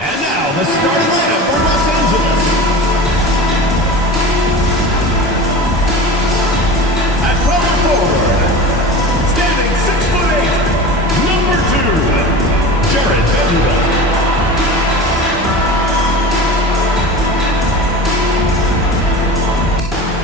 And now, the starting lineup for Los Angeles. At power forward, standing 6'8", number 2, Jared Vanderbilt.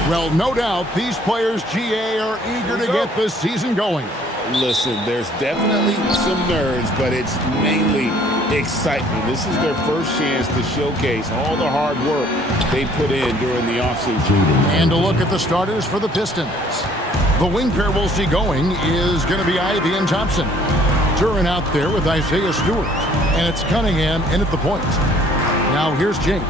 Well, no doubt these players, GA, are eager to get this season going. Listen, there's definitely some nerves, but it's mainly excitement. This is their first chance to showcase all the hard work they put in during the offseason. And a look at the starters for the Pistons. The wing pair we'll see going is going to be Ivy and Thompson. Duran out there with Isaiah Stewart. And it's Cunningham in at the point. Now here's James.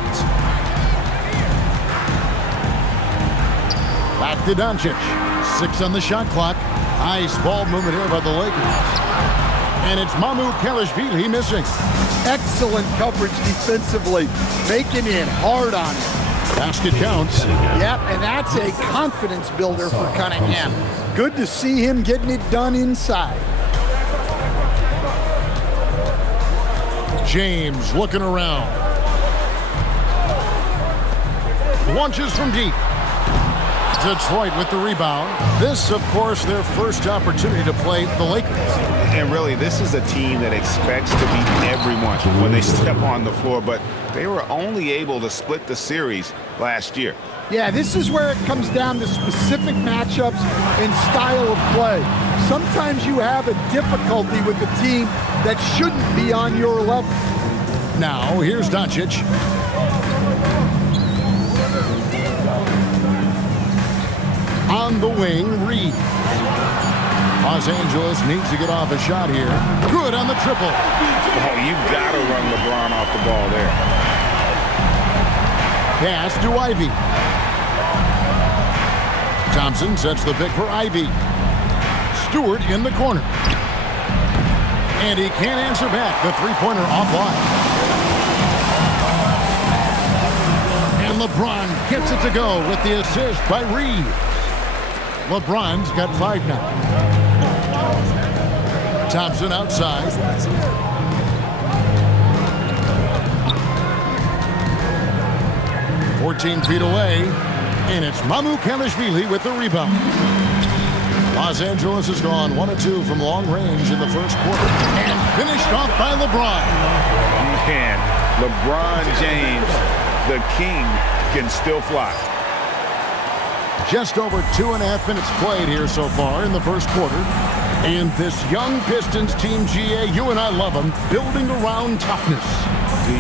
Back to Doncic. 6 on the shot clock. Nice ball movement here by the Lakers. And it's Mamu Kelishvili missing. Excellent coverage defensively. Making it hard on him. Basket counts. Yep, and that's a confidence builder for Cunningham. Good to see him getting it done inside. James looking around. Launches from deep. Detroit with the rebound. This, of course, their first opportunity to play the Lakers. And really, this is a team that expects to beat everyone when they step on the floor, but they were only able to split the series last year. Yeah, this is where it comes down to specific matchups and style of play. Sometimes you have a difficulty with a team that shouldn't be on your level. Now, here's Doncic. On the wing, Reed. Los Angeles needs to get off a shot here. Good on the triple. Oh, you got to run LeBron off the ball there. Pass to Ivy. Thompson sets the pick for Ivy. Stewart in the corner. And he can't answer back. The three-pointer offline. And LeBron gets it to go with the assist by Reed. LeBron's got 5 now. Thompson outside. "14 feet away, and it's Mamu Kelishvili with the rebound. Los Angeles has gone 1 of 2 from long range in the first quarter, and finished off by LeBron. Man, LeBron James, the king, can still fly. Just over 2.5 minutes played here so far in the first quarter. And this young Pistons team, GA, you and I love them, building around toughness.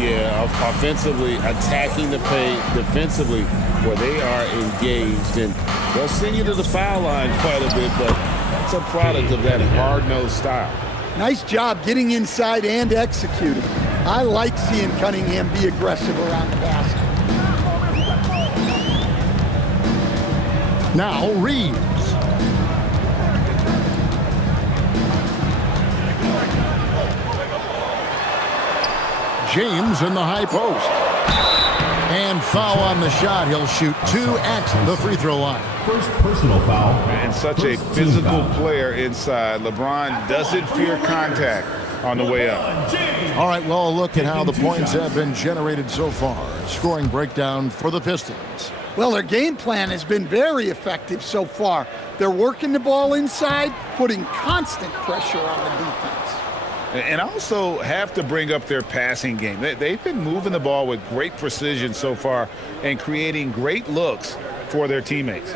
Yeah, offensively, attacking the paint, defensively, where they are engaged. And they'll send you to the foul line quite a bit, but it's a product of that hard-nosed style. Nice job getting inside and executing. I like seeing Cunningham be aggressive around the basket. Now Reeves. James in the high post. And foul on the shot. He'll shoot 2 at the free throw line. First personal foul. And such a physical player inside. LeBron doesn't fear contact on the way up. All right, well, look at how the points have been generated so far. Scoring breakdown for the Pistons. Well, their game plan has been very effective so far. They're working the ball inside, putting constant pressure on the defense. And also have to bring up their passing game. They've been moving the ball with great precision so far and creating great looks for their teammates.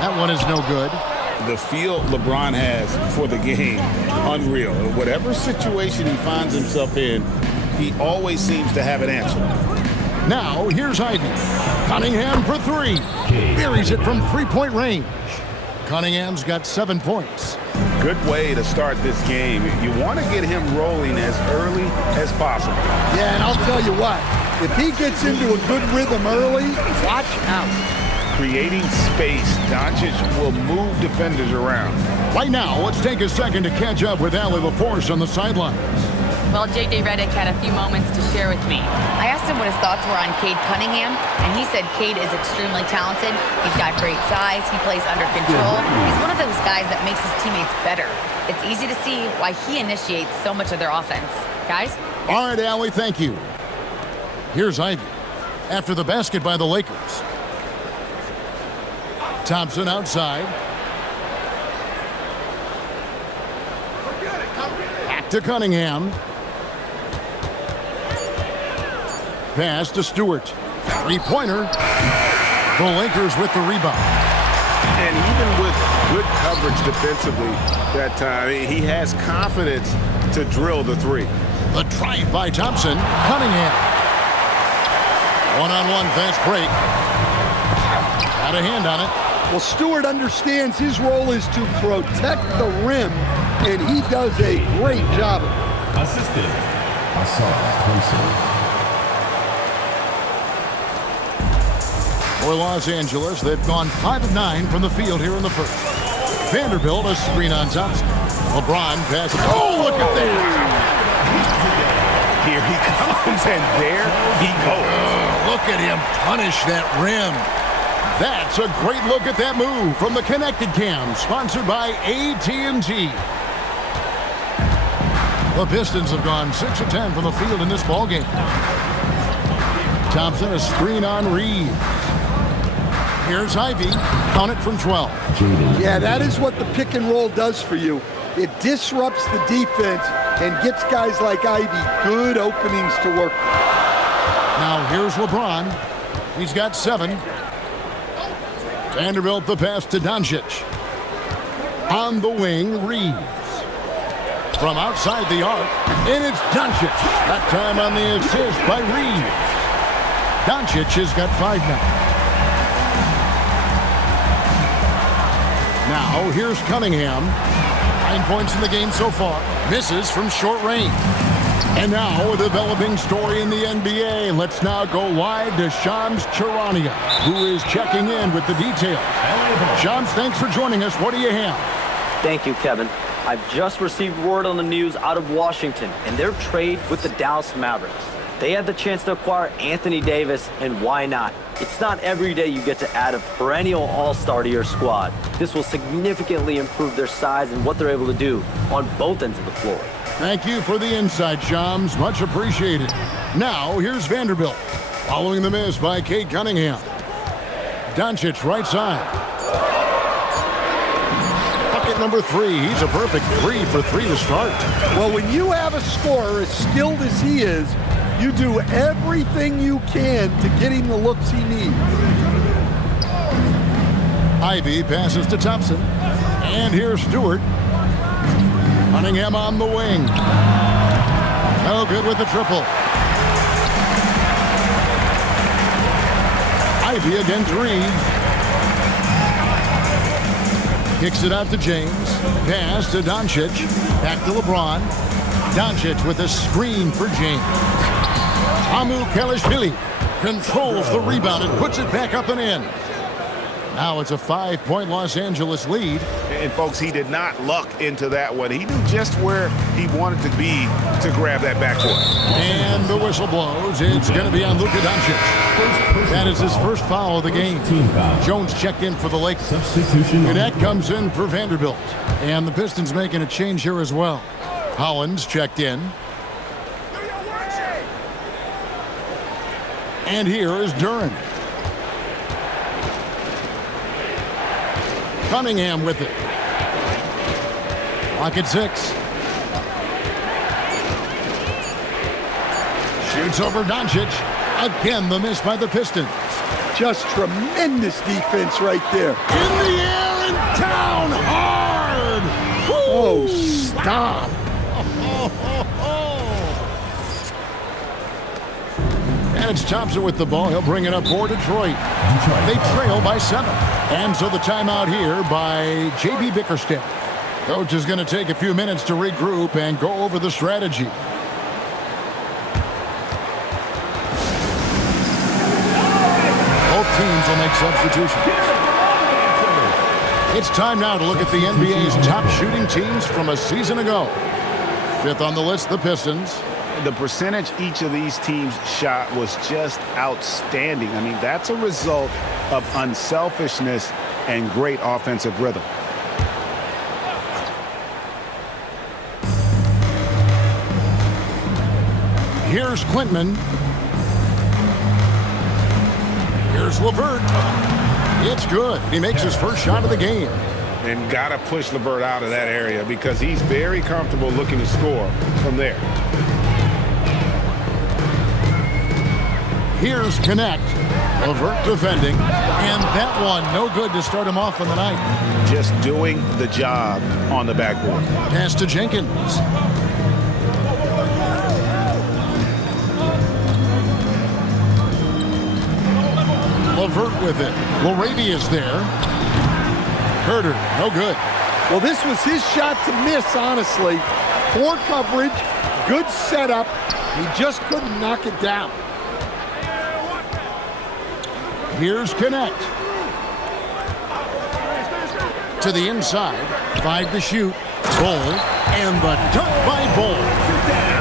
That one is no good. The feel LeBron has for the game, unreal. Whatever situation he finds himself in, he always seems to have an answer. Now, here's Ivy. Cunningham for 3. Buries it from three-point range. Cunningham's got 7 points. Good way to start this game. You want to get him rolling as early as possible. Yeah, and I'll tell you what, if he gets into a good rhythm early, watch out. Creating space, Doncic will move defenders around. Right now, let's take a second to catch up with Allie LaForce on the sidelines. Well, J.J. Redick had a few moments to share with me. I asked him what his thoughts were on Cade Cunningham, and he said Cade is extremely talented. He's got great size. He plays under control. He's one of those guys that makes his teammates better. It's easy to see why he initiates so much of their offense. Guys? All right, Allie, thank you. Here's Ivy after the basket by the Lakers. Thompson outside. Back to Cunningham. Pass to Stewart. Three-pointer. The Lakers with the rebound. And even with good coverage defensively that time, he has confidence to drill the three. The drive by Thompson. Cunningham. One-on-one fast break. Got a hand on it. Well, Stewart understands his role is to protect the rim, and he does a great job of it. Assisted. Assault Thompson. For Los Angeles, they've gone 5 of 9 from the field here in the first. Vanderbilt, a screen on Thompson. LeBron passes. Oh, look at that! Here he comes, and there he goes. Look at him punish that rim. That's a great look at that move from the Connected Cam, sponsored by AT&T. The Pistons have gone 6 of 10 from the field in this ballgame. Thompson, a screen on Reed. Here's Ivy. Count it from 12. Yeah, that is what the pick and roll does for you. It disrupts the defense and gets guys like Ivy good openings to work. Now here's LeBron. He's got 7. Vanderbilt the pass to Doncic. On the wing, Reeves. From outside the arc, and it's Doncic. That time on the assist by Reeves. Doncic has got 5 now. Now, here's Cunningham. 9 points in the game so far. Misses from short range. And now, a developing story in the NBA. Let's now go wide to Shams Charania, who is checking in with the details. Shams, thanks for joining us. What do you have? Thank you, Kevin. I've just received word on the news out of Washington and their trade with the Dallas Mavericks. They had the chance to acquire Anthony Davis, and why not? It's not every day you get to add a perennial all-star to your squad. This will significantly improve their size and what they're able to do on both ends of the floor. Thank you for the insight, Shams. Much appreciated. Now, here's Vanderbilt. Following the miss by Cade Cunningham. Doncic, right side. Bucket number 3. He's a perfect 3 for 3 to start. Well, when you have a scorer as skilled as he is, you do everything you can to get him the looks he needs. Ivy passes to Thompson. And here's Stewart. Cunningham on the wing. No good with the triple. Ivy against Reeves. Kicks it out to James. Pass to Doncic. Back to LeBron. Doncic with a screen for James. Amu Kelishvili controls the rebound and puts it back up and in. Now it's a 5-point Los Angeles lead. And folks, he did not luck into that one. He knew just where he wanted to be to grab that backcourt. And the whistle blows. It's going to be on Luka Doncic. That is his first foul of the game. Jones checked in for the Lakers. Substitution. Cadet comes in for Vanderbilt. And the Pistons making a change here as well. Hollins checked in. And here is Duran. Cunningham with it. Clock at 6. Shoots over Doncic. Again, the miss by the Pistons. Just tremendous defense right there. In the air and down hard. Oh, stop. And it's Thompson with the ball. He'll bring it up for Detroit. They trail by 7. And so the timeout here by J.B. Bickerstaff. Coach is going to take a few minutes to regroup and go over the strategy. Both teams will make substitutions. It's time now to look at the NBA's top shooting teams from a season ago. Fifth on the list, the Pistons. The percentage each of these teams shot was just outstanding. I mean, that's a result of unselfishness and great offensive rhythm. Here's Quintman. Here's LeVert. It's good. He makes his first shot of the game. And got to push LeVert out of that area because he's very comfortable looking to score from there. Here's Connect. LeVert defending. And that one, no good to start him off on the night. Just doing the job on the backboard. Pass to Jenkins. LeVert with it. Laravia's there. Herter, no good. Well, this was his shot to miss, honestly. Poor coverage, good setup. He just couldn't knock it down. Here's Connect. To the inside. 5 to shoot. Ball. And the dunk by Ball.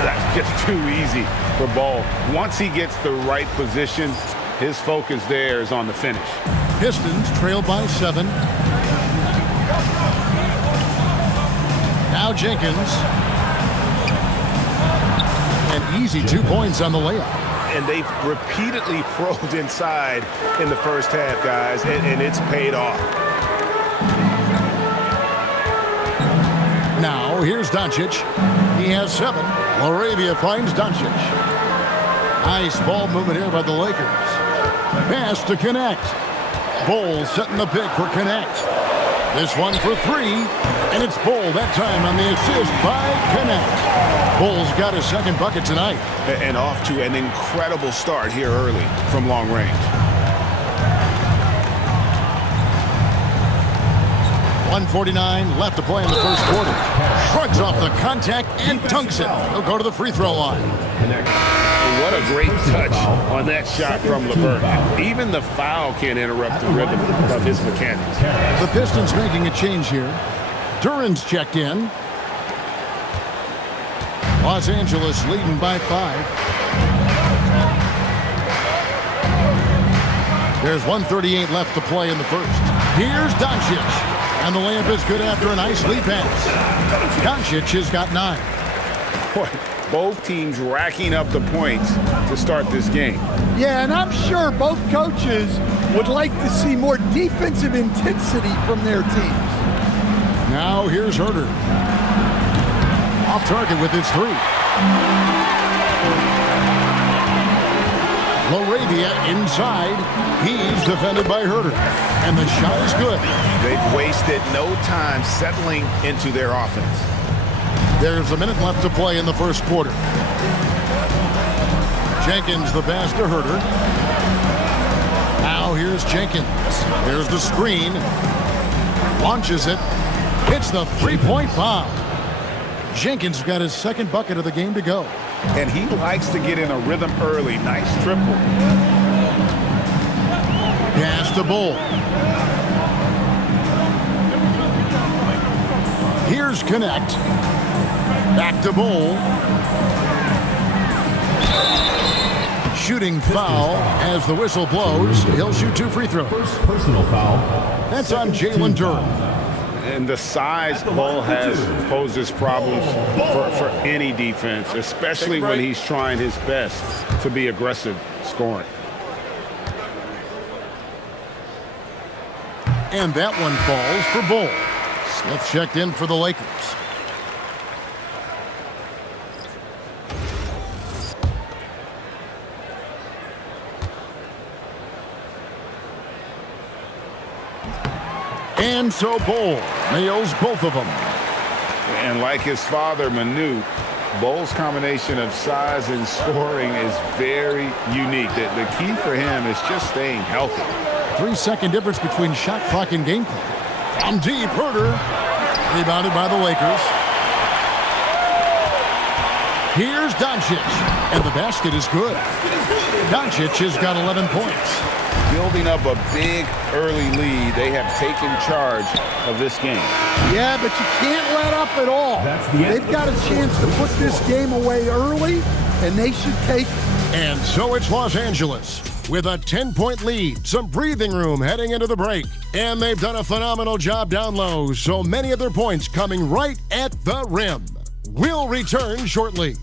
That's just too easy for Ball. Once he gets the right position, his focus there is on the finish. Pistons trail by 7. Now Jenkins. An easy 2 points on the layup. And they've repeatedly probed inside in the first half, guys, and it's paid off. Now here's Doncic. He has 7. Laravia finds Doncic. Nice ball movement here by the Lakers. Pass to Connect. Ball setting the pick for Connect. This one for 3, and it's Ball that time on the assist by Connect. Ball's got his second bucket tonight. And off to an incredible start here early from long range. 1:49 left to play in the first quarter. Shrugs off the contact and dunks it. He'll go to the free throw line. What a great touch on that shot from LeVert. Even the foul can't interrupt the rhythm of his mechanics. The Pistons making a change here. Duran's checked in. Los Angeles leading by 5. There's 1:38 left to play in the first. Here's Doncic. And the layup is good after a nice lead pass. Doncic has got 9. Boy, both teams racking up the points to start this game. Yeah, and I'm sure both coaches would like to see more defensive intensity from their teams. Now here's Herter. Off target with his 3. Laravia inside. He's defended by Herter. And the shot is good. They've wasted no time settling into their offense. There's a minute left to play in the first quarter. Jenkins the pass to Herter. Now here's Jenkins. There's the screen. Launches it. Hits the three-point bomb. Jenkins got his second bucket of the game to go. And he likes to get in a rhythm early. Nice triple. Pass to Bull. Here's Connect. Back to Bull. Shooting foul as the whistle blows. He'll shoot 2 free throws. First personal foul. That's on Jalen Duran. And the size Bull has poses problems for any defense, especially when he's trying his best to be aggressive scoring. And that one falls for Bull. Smith checked in for the Lakers. And so Bull nails both of them. And like his father, Manu, Bull's combination of size and scoring is very unique. The key for him is just staying healthy. 3-second difference between shot clock and game clock. From deep, Herter. Rebounded by the Lakers. Here's Doncic. And the basket is good. Doncic has got 11 points. building up a big early lead. They have taken charge of this game. Yeah, but you can't let up at all. They've got a chance to put this game away early, and they should take it. And so it's Los Angeles with a 10-point lead, some breathing room heading into the break. And they've done a phenomenal job down low, so many of their points coming right at the rim. We'll return shortly.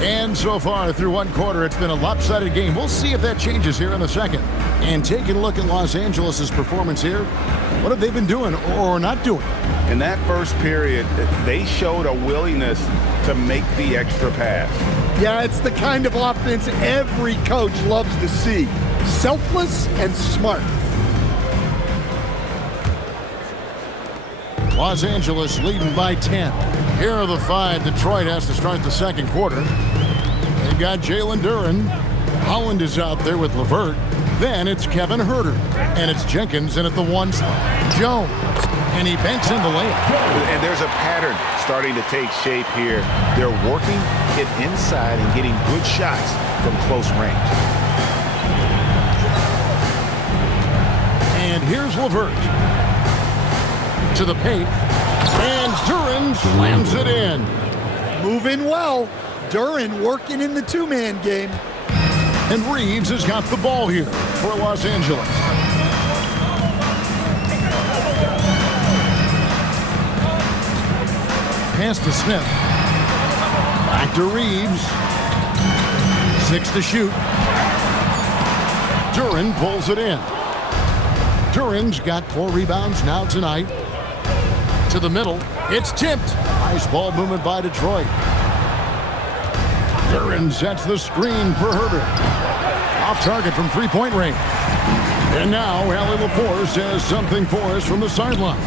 And so far through one quarter, it's been a lopsided game. We'll see if that changes here in the second. And taking a look at Los Angeles' performance here, what have they been doing or not doing? In that first period, they showed a willingness to make the extra pass. Yeah, it's the kind of offense every coach loves to see. Selfless and smart. Los Angeles leading by 10. Here are the 5 Detroit has to start the second quarter. They've got Jalen Duren. Holland is out there with LeVert. Then it's Kevin Huerter. And it's Jenkins in at the 1 spot. Jones. And he banks in the layup. And there's a pattern starting to take shape here. They're working it inside and getting good shots from close range. And here's LeVert. To the paint. And Duren slams it in. Moving well. Duren working in the two-man game. And Reeves has got the ball here for Los Angeles. Pass to Smith. Back to Reeves. 6 to shoot. Duren pulls it in. Duren's got 4 rebounds now tonight. To the middle. It's tipped. Nice ball movement by Detroit. Duren sets the screen for Huerter. Off target from three-point range. And now Allie LaForce says something for us from the sideline.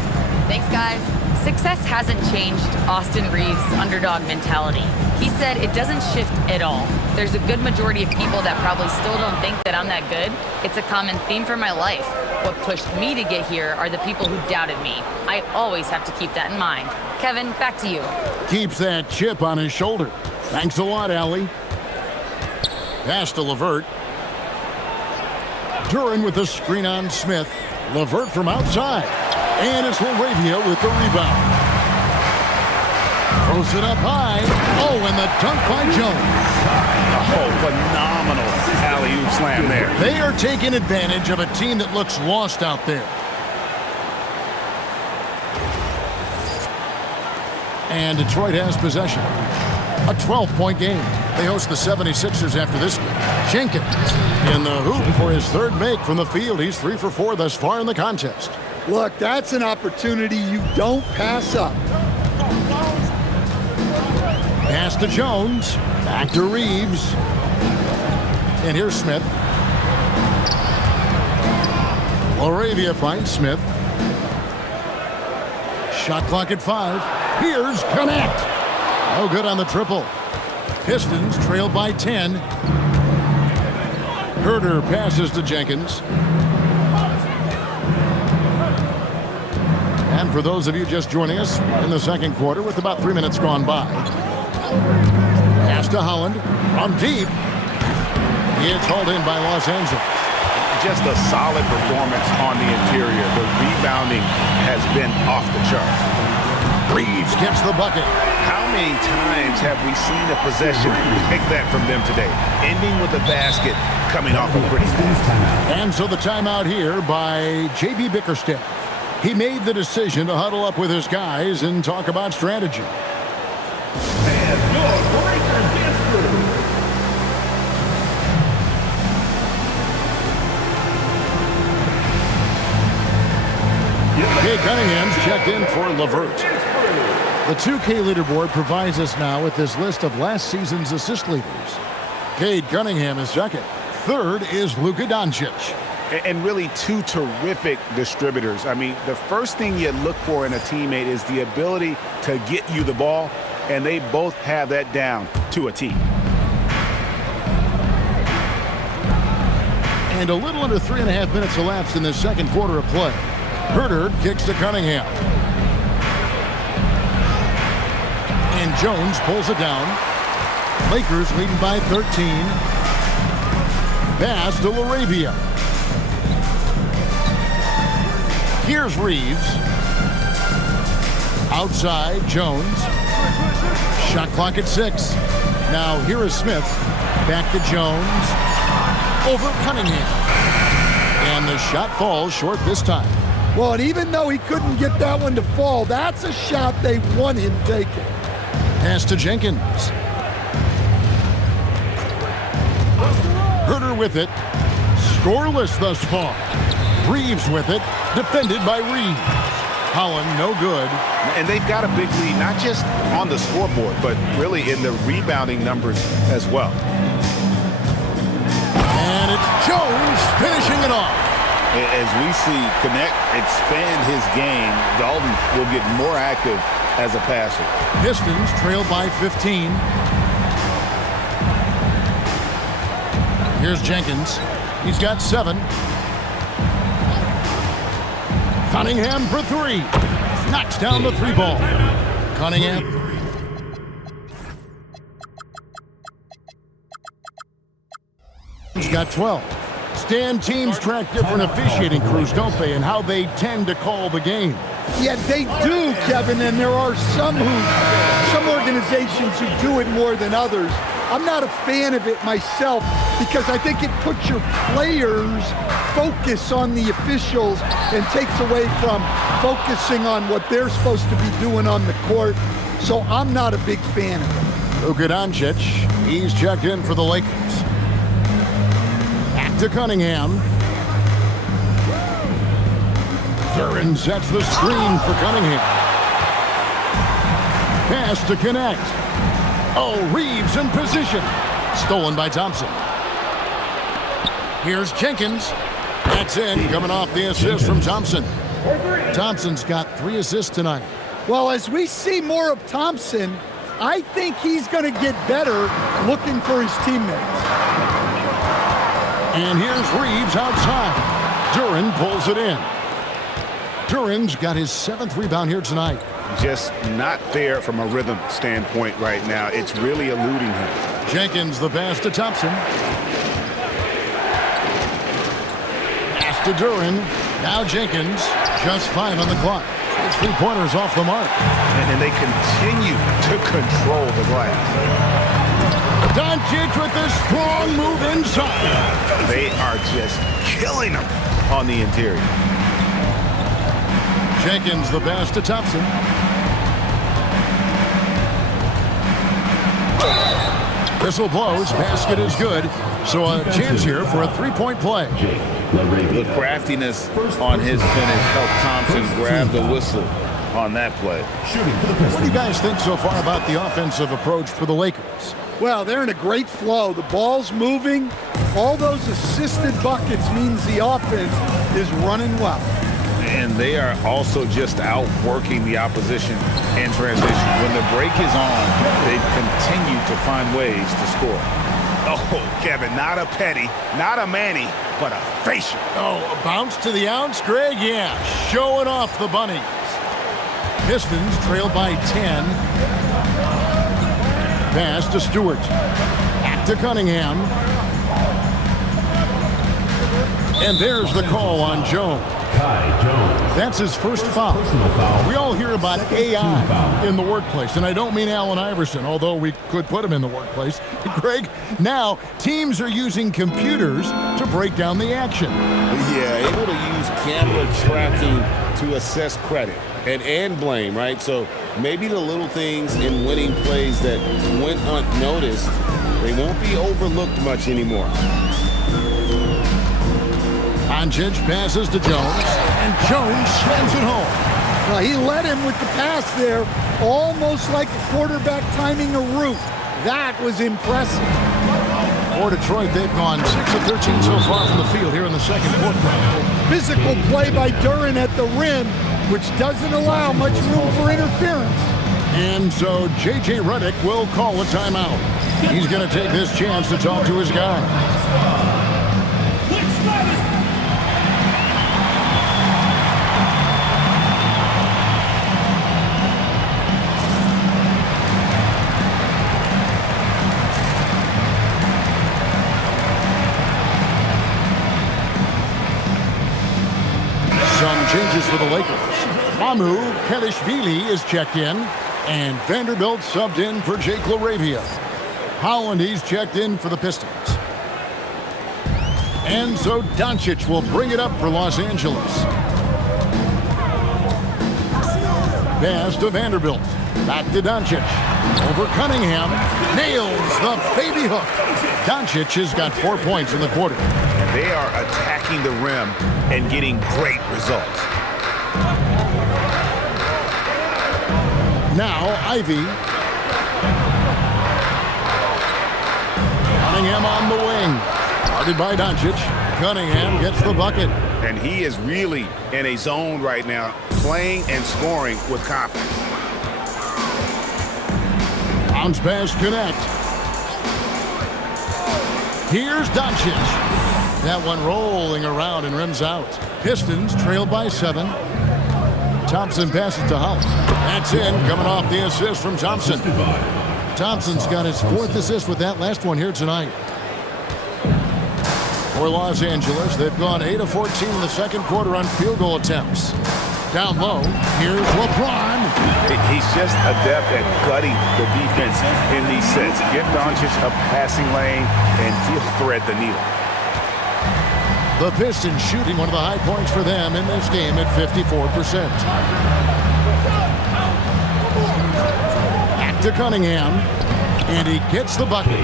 Thanks, guys. Success hasn't changed Austin Reeves' underdog mentality. He said it doesn't shift at all. There's a good majority of people that probably still don't think that I'm that good. It's a common theme for my life. What pushed me to get here are the people who doubted me. I always have to keep that in mind. Kevin, back to you. Keeps that chip on his shoulder. Thanks a lot, Allie. Pass to LeVert. Duren with the screen on Smith. LeVert from outside. And it's LaRavia with the rebound. Throws it up high. Oh, and the dunk by Jones. Oh, phenomenal alley-oop slam there. They are taking advantage of a team that looks lost out there. And Detroit has possession. A 12-point game. They host the 76ers after this game. Jenkins in the hoop for his third make from the field. He's 3 for 4 thus far in the contest. Look, that's an opportunity you don't pass up. Pass to Jones. Back to Reeves. And here's Smith. LaRavia finds Smith. Shot clock at 5. Here's Connect. No good on the triple. Pistons trail by 10. Huerter passes to Jenkins. And for those of you just joining us in the second quarter with about 3 minutes gone by. Pass to Holland from deep. It's hauled in by Los Angeles. Just a solid performance on the interior. The rebounding has been off the charts. Reeves gets the bucket. How many times have we seen a possession like that from them today? Ending with a basket, coming off a pretty fast. And so the timeout here by J.B. Bickerstaff. He made the decision to huddle up with his guys and talk about strategy. And your breaker gets through. Cade Cunningham's checked in for LeVert. The 2K leaderboard provides us now with this list of last season's assist leaders. Cade Cunningham is second. Third is Luka Doncic. And really 2 terrific distributors. I mean, the first thing you look for in a teammate is the ability to get you the ball, and they both have that down to a T. And a little under 3.5 minutes elapsed in the second quarter of play. Huerter kicks to Cunningham. And Jones pulls it down. Lakers leading by 13. Pass to LaRavia. Here's Reeves. Outside, Jones. Shot clock at 6. Now here is Smith. Back to Jones. Over Cunningham. And the shot falls short this time. Well, and even though he couldn't get that one to fall, that's a shot they want him taking. Pass to Jenkins. Herter with it. Scoreless thus far. Reeves with it. Defended by Reeves. Holland, no good. And they've got a big lead, not just on the scoreboard, but really in the rebounding numbers as well. And it's Jones finishing it off. As we see Connect expand his game, Dalton will get more active as a passer. Pistons trail by 15. Here's Jenkins. He's got 7. Cunningham for 3. Knocks down the 3 ball. Cunningham. He's got 12. Stan, teams track different officiating crews, don't they, and how they tend to call the game. Yeah, they do, Kevin, and there are some organizations who do it more than others. I'm not a fan of it myself because I think it puts your players' focus on the officials and takes away from focusing on what they're supposed to be doing on the court. So I'm not a big fan of it. Luka Doncic, he's checked in for the Lakers. Back to Cunningham. Duran sets the screen for Cunningham. Pass to Connect. Oh, Reeves in position. Stolen by Thompson. Here's Jenkins. That's in, coming off the assist from Thompson. Thompson's got 3 assists tonight. Well, as we see more of Thompson, I think he's going to get better looking for his teammates. And here's Reeves outside. Duran pulls it in. Duran's got his 7th rebound here tonight. Just not there from a rhythm standpoint right now. It's really eluding him. Jenkins the pass to Thompson. Pass to Duran. Now Jenkins. Just 5 on the clock. His 3-pointers off the mark. And they continue to control the glass. Doncic with a strong move inside. They are just killing him on the interior. Jenkins the pass to Thompson. Whistle blows. Basket is good. So a chance here for a 3-point play. The craftiness on his finish helped Thompson grab the whistle on that play. What do you guys think so far about the offensive approach for the Lakers? Well, they're in a great flow. The ball's moving. All those assisted buckets means the offense is running well. And they are also just outworking the opposition in transition. When the break is on, they've continued to find ways to score. Oh, Kevin, not a petty, not a Manny, but a facial. Oh, a bounce to the ounce, Greg? Yeah, showing off the bunnies. Pistons trail by 10. Pass to Stewart. Back to Cunningham. And there's the call on Jones. That's his first foul. We all hear about AI in the workplace, and I don't mean Allen Iverson, although we could put him in the workplace. Greg, now teams are using computers to break down the action. Yeah, able to use camera tracking to assess credit and blame, right? So maybe the little things in winning plays that went unnoticed, they won't be overlooked much anymore. Doncic passes to Jones, and Jones slams it home. Well, he led him with the pass there, almost like a quarterback timing a route. That was impressive. For Detroit, they've gone 6 of 13 so far from the field here in the second quarter. Physical play by Duran at the rim, which doesn't allow much room for interference. And so J.J. Redick will call a timeout. He's going to take this chance to talk to his guys. Lakers. Mamu Kelishvili is checked in, and Vanderbilt subbed in for Jake LaRavia. Holland, he's checked in for the Pistons. And so Doncic will bring it up for Los Angeles. Pass to Vanderbilt. Back to Doncic. Over Cunningham. Nails the baby hook. Doncic has got 4 points in the quarter. And they are attacking the rim and getting great results. Now Ivy. Cunningham on the wing. Guarded by Doncic. Cunningham gets the bucket. And he is really in a zone right now, playing and scoring with confidence. Bounce pass connect. Here's Doncic. That one rolling around and rims out. Pistons trailed by 7. Thompson passes to Holland. That's in, coming off the assist from Thompson. Thompson's got his 4th assist with that last one here tonight. For Los Angeles, they've gone 8 of 14 in the second quarter on field goal attempts. Down low, here's LeBron. He's just adept at gutting the defense in these sets. Give Doncic a passing lane, and he'll thread the needle. The Pistons shooting one of the high points for them in this game at 54%. Back to Cunningham, and he gets the bucket.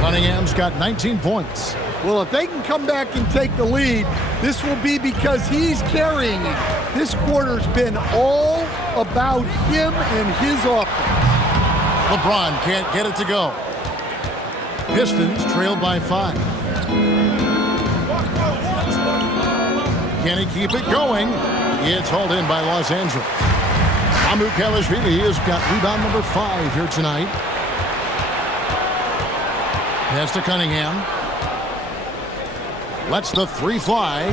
Cunningham's got 19 points. Well, if they can come back and take the lead, this will be because he's carrying it. This quarter's been all about him and his offense. LeBron can't get it to go. Pistons trailed by 5. Can he keep it going? It's hauled in by Los Angeles. Mamu Kelishvili has got rebound number 5 here tonight. Pass to Cunningham. Lets the 3 fly.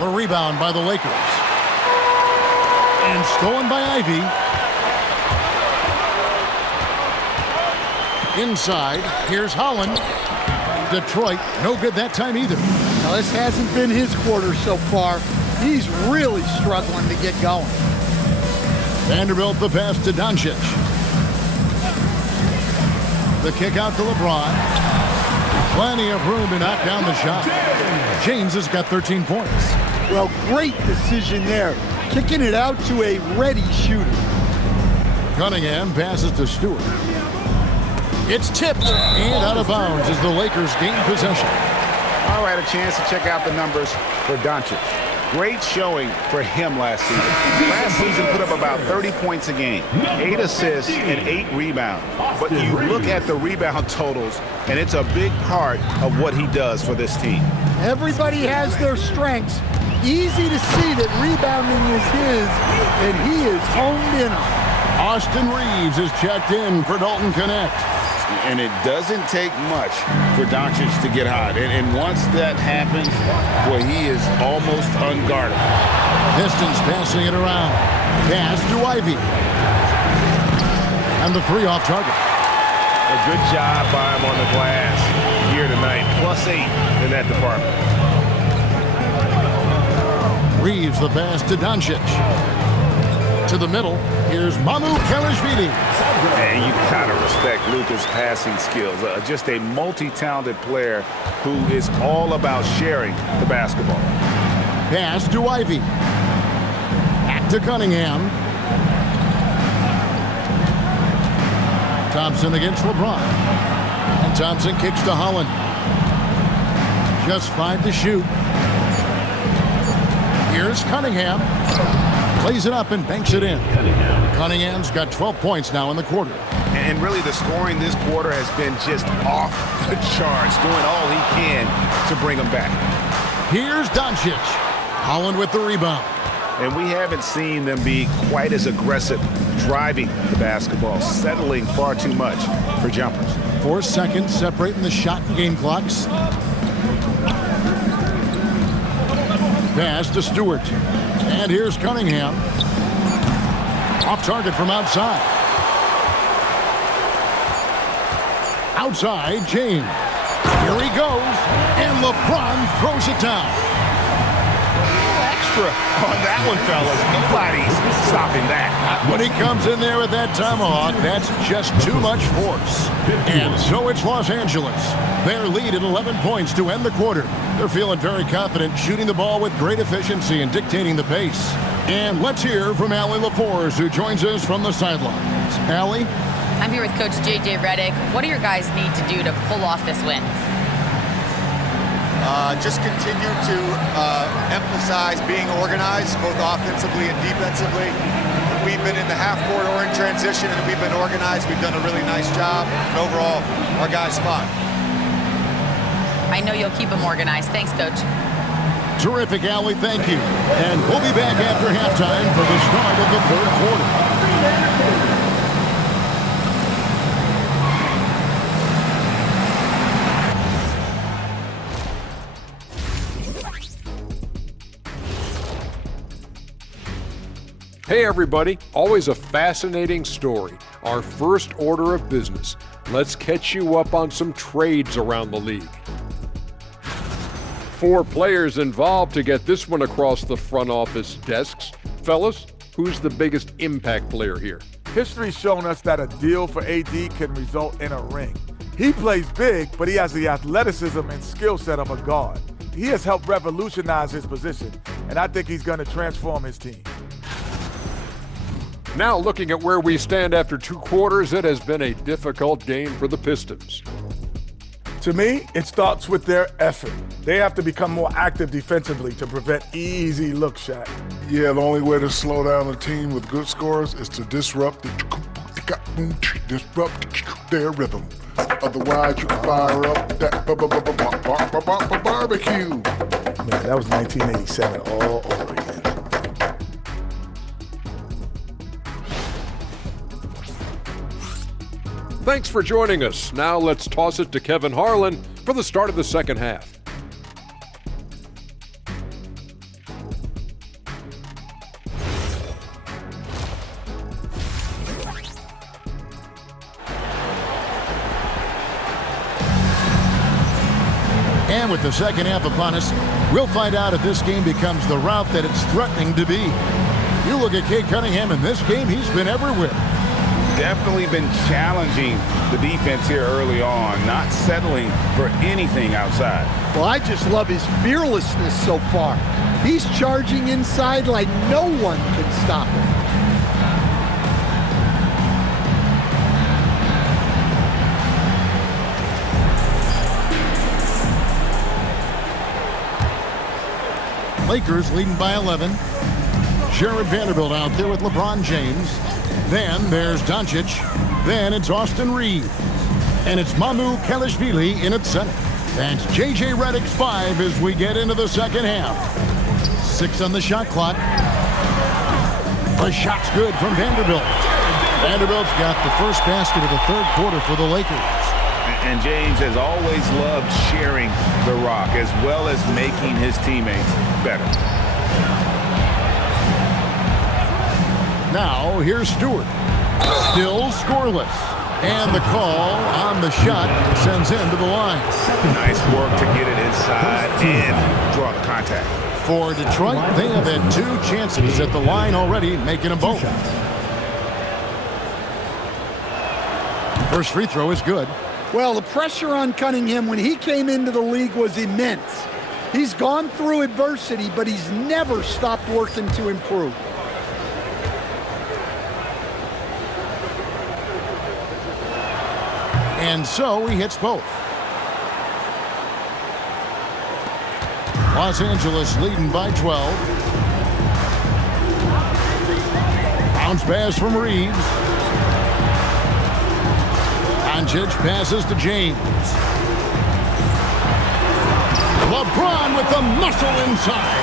The rebound by the Lakers. And stolen by Ivy. Inside, here's Holland. Detroit, no good that time either. Now, this hasn't been his quarter so far. He's really struggling to get going. Vanderbilt the pass to Doncic. The kick out to LeBron. Plenty of room to knock down the shot. James has got 13 points. Well, great decision there. Kicking it out to a ready shooter. Cunningham passes to Stewart. It's tipped and out of bounds as the Lakers gain possession. All right, a chance to check out the numbers for Doncic. Great showing for him last season. Last season put up about 30 points a game, 8 assists and 8 rebounds. But you look at the rebound totals, and it's a big part of what he does for this team. Everybody has their strengths. Easy to see that rebounding is his, and he is honed in on. Austin Reeves is checked in for Dalton Connect. And it doesn't take much for Doncic to get hot. And once that happens, boy, he is almost unguardable. Pistons passing it around. Pass to Ivy. And the 3 off target. A good job by him on the glass here tonight. +8 in that department. Reeves the pass to Doncic. To the middle, here's Mamu Kelishvili. And you gotta respect Luka's passing skills. Just a multi-talented player who is all about sharing the basketball. Pass to Ivy. Back to Cunningham. Thompson against LeBron. And Thompson kicks to Holland. Just 5 to shoot. Here's Cunningham. Plays it up and banks it in. Cunningham's got 12 points now in the quarter. And really the scoring this quarter has been just off the charts, doing all he can to bring them back. Here's Doncic. Holland with the rebound. And we haven't seen them be quite as aggressive driving the basketball, settling far too much for jumpers. 4 seconds separating the shot and game clocks. Pass to Stewart. And here's Cunningham. Off target from outside. Outside, James. Here he goes. And LeBron throws it down. Extra extra on that one, fellas. Nobody's stopping that. When he comes in there with that tomahawk, that's just too much force. And so it's Los Angeles. Their lead at 11 points to end the quarter. They're feeling very confident, shooting the ball with great efficiency and dictating the pace. And let's hear from Allie LaForce, who joins us from the sidelines. Allie? I'm here with Coach J.J. Redick. What do your guys need to do to pull off this win? Just continue to emphasize being organized, both offensively and defensively. We've been in the half-court or in transition, and we've been organized. We've done a really nice job. And overall, our guys fought. I know you'll keep them organized. Thanks, Coach. Terrific, Allie. Thank you. And we'll be back after halftime for the start of the third quarter. Hey everybody, always a fascinating story. Our first order of business. Let's catch you up on some trades around the league. 4 players involved to get this one across the front office desks. Fellas, who's the biggest impact player here? History's shown us that a deal for AD can result in a ring. He plays big, but he has the athleticism and skill set of a guard. He has helped revolutionize his position, and I think he's going to transform his team. Now looking at where we stand after 2 quarters, it has been a difficult game for the Pistons. To me, it starts with their effort. They have to become more active defensively to prevent easy look shots. Yeah, the only way to slow down a team with good scores is to disrupt their rhythm. Otherwise, you can fire up that barbecue. Man, that was 1987 all over again. Thanks for joining us. Now let's toss it to Kevin Harlan for the start of the second half. And with the second half upon us, we'll find out if this game becomes the route that it's threatening to be. You look at Cade Cunningham in this game, he's been everywhere. Definitely been challenging the defense here early on, not settling for anything outside. Well, I just love his fearlessness so far. He's charging inside like no one can stop him. Lakers leading by 11. Jared Vanderbilt out there with LeBron James. Then there's Doncic. Then it's Austin Reeves. And it's Mamu Kelishvili in at center. That's J.J. Redick's 5 as we get into the second half. 6 on the shot clock. The shot's good from Vanderbilt. Vanderbilt's got the first basket of the third quarter for the Lakers. And James has always loved sharing the rock as well as making his teammates better. Now, here's Stewart. Still scoreless. And the call on the shot sends him to the line. Nice work to get it inside and draw the contact. For Detroit, they have had 2 chances at the line already, making them both. First free throw is good. Well, the pressure on Cunningham when he came into the league was immense. He's gone through adversity, but he's never stopped working to improve. And so he hits both. Los Angeles leading by 12. Bounce pass from Reeves. Doncic passes to James. LeBron with the muscle inside.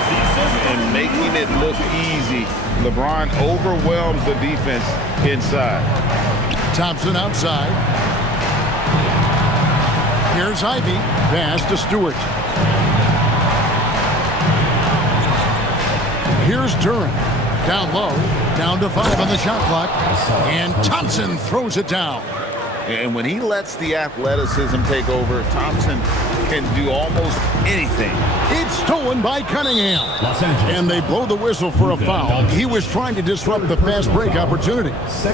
And making it look easy. LeBron overwhelms the defense inside. Thompson outside. Here's Ivy. Pass to Stewart. Here's Durant. Down low. Down to 5 on the shot clock. And Thompson throws it down. And when he lets the athleticism take over, Thompson can do almost anything. It's stolen by Cunningham. Los Angeles. And they blow the whistle for a foul. He was trying to disrupt the fast break opportunity.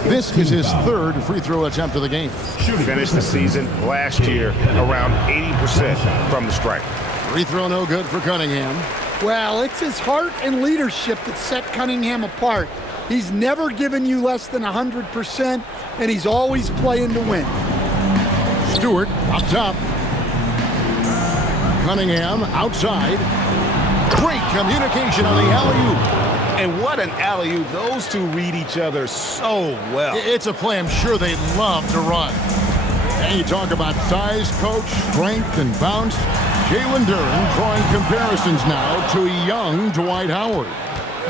This is his third free throw attempt of the game. Finished the season last year around 80% from the stripe. Free throw no good for Cunningham. Well, it's his heart and leadership that set Cunningham apart. He's never given you less than 100%, and he's always playing to win. Stewart up top. Cunningham outside. Great communication on the alley-oop. And what an alley-oop. Those two read each other so well. It's a play I'm sure they love to run. And you talk about size, coach, strength, and bounce. Jalen Duren drawing comparisons now to young Dwight Howard.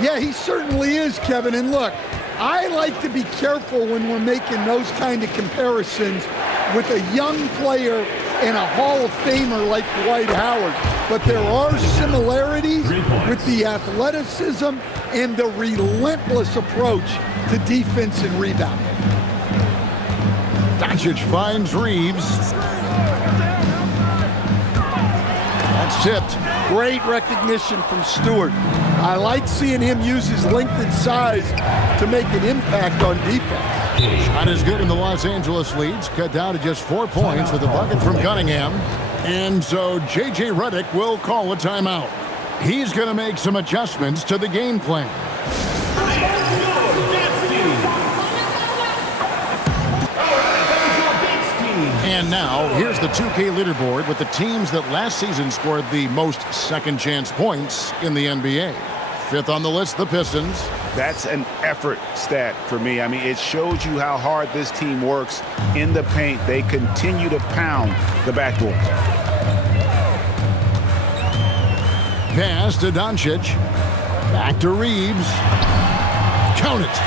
Yeah, he certainly is, Kevin. And look, I like to be careful when we're making those kind of comparisons with a young player and a Hall of Famer like Dwight Howard. But there are similarities with the athleticism and the relentless approach to defense and rebounding. Doncic finds Reeves. That's tipped. Great recognition from Stewart. I like seeing him use his length and size to make an impact on defense. Shot is good, and the Los Angeles leads cut down to just 4 points with a bucket from Cunningham. And so J.J. Redick will call a timeout. He's going to make some adjustments to the game plan. And now, here's the 2K leaderboard with the teams that last season scored the most second-chance points in the NBA. Fifth on the list, the Pistons. That's an effort stat for me. I mean, it shows you how hard this team works in the paint. They continue to pound the backboard. Pass to Doncic. Back to Reeves. Count it.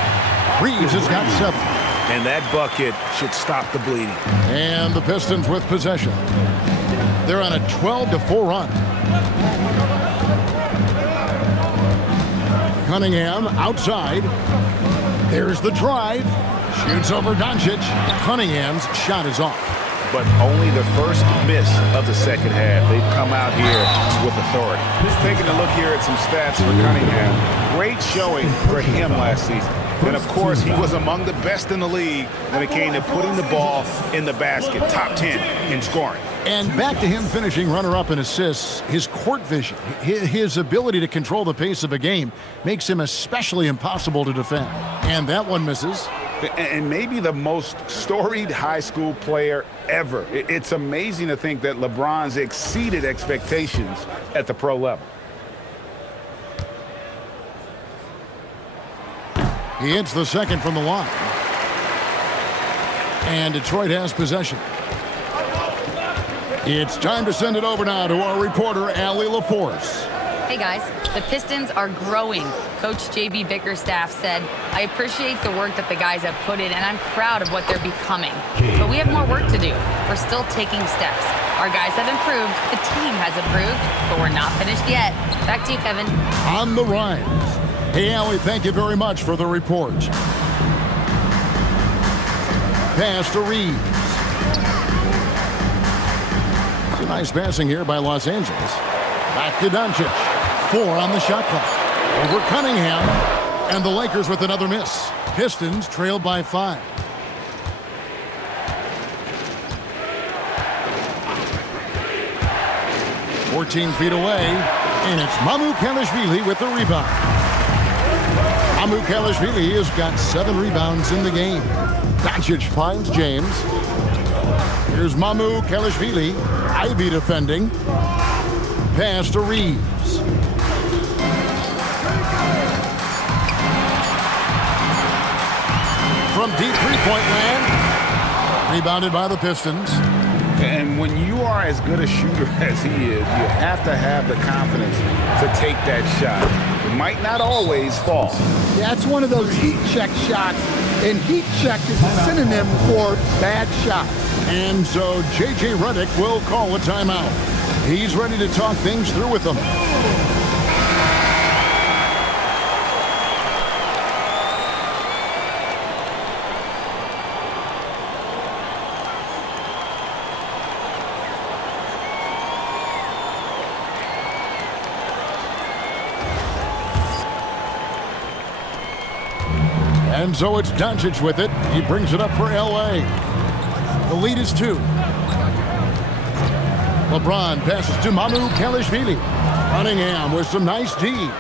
Reeves has got 7. And that bucket should stop the bleeding. And the Pistons with possession. They're on a 12-4 run. Cunningham outside. There's the drive. Shoots over Doncic. Cunningham's shot is off. But only the first miss of the second half. They've come out here with authority. Just taking a look here at some stats for Cunningham. Great showing for him last season. And, of course, he was among the best in the league when it came to putting the ball in the basket, top 10 in scoring. And back to him finishing runner-up in assists, his court vision, his ability to control the pace of a game makes him especially impossible to defend. And that one misses. And maybe the most storied high school player ever. It's amazing to think that LeBron's exceeded expectations at the pro level. He hits the second from the line. And Detroit has possession. It's time to send it over now to our reporter, Allie LaForce. Hey guys, the Pistons are growing. Coach J.B. Bickerstaff said, I appreciate the work that the guys have put in and I'm proud of what they're becoming. But we have more work to do. We're still taking steps. Our guys have improved, the team has improved, but we're not finished yet. Back to you, Kevin. On the rise. Hey, Allie, thank you very much for the report. Pass to Reeves. It's a nice passing here by Los Angeles. Back to Doncic. 4 on the shot clock. Over Cunningham. And the Lakers with another miss. Pistons trailed by 5. "14 feet away. And it's Mamu Kelishvili with the rebound. Mamu Kelishvili has got 7 rebounds in the game. Doncic finds James. Here's Mamu Kelishvili. Ivy defending. Pass to Reeves. From deep three-point land. Rebounded by the Pistons. And when you are as good a shooter as he is, you have to have the confidence to take that shot. It might not always fall. Yeah, it's one of those heat check shots, and heat check is a synonym for bad shot. And so J.J. Redick will call a timeout. He's ready to talk things through with them. And so it's Doncic with it. He brings it up for L.A. The lead is 2. LeBron passes to Mamu Kelishvili. Cunningham with some nice D.